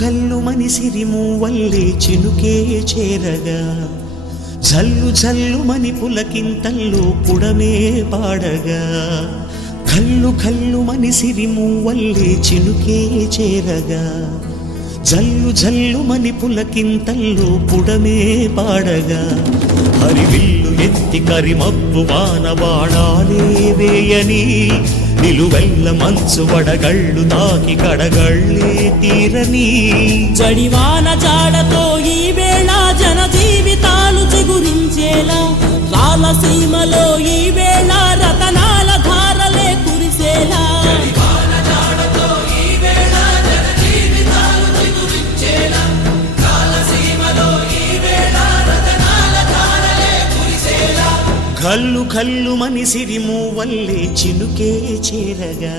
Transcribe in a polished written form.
కల్లు మనిసిరి మూవల్లే చినుకే చేరగా జల్లు జల్లు మని పులకింతల్లో పుడమే పాడగా కల్లు కల్లు మనిసిరి మూవల్లే చినుకే చేరగా జల్లు జల్లు మని పులకింతల్లో పుడమే పాడగా హరివిల్లు ఎత్తి కరిమబ్బు వానబాణాలే వేయని నిలువెల్ల మంచు వడగళ్ళు తాకి కడగళ్ళే తీరని జడివాన జాడతో ఈ వేళ జన జీవితాలు చిగురించేలా రాలసీమలో ఈ వేళ రతనాల ధారలే కురిసేలా కల్లు కల్లు మనిసిరి మూవల్లే చినుకే చేరగా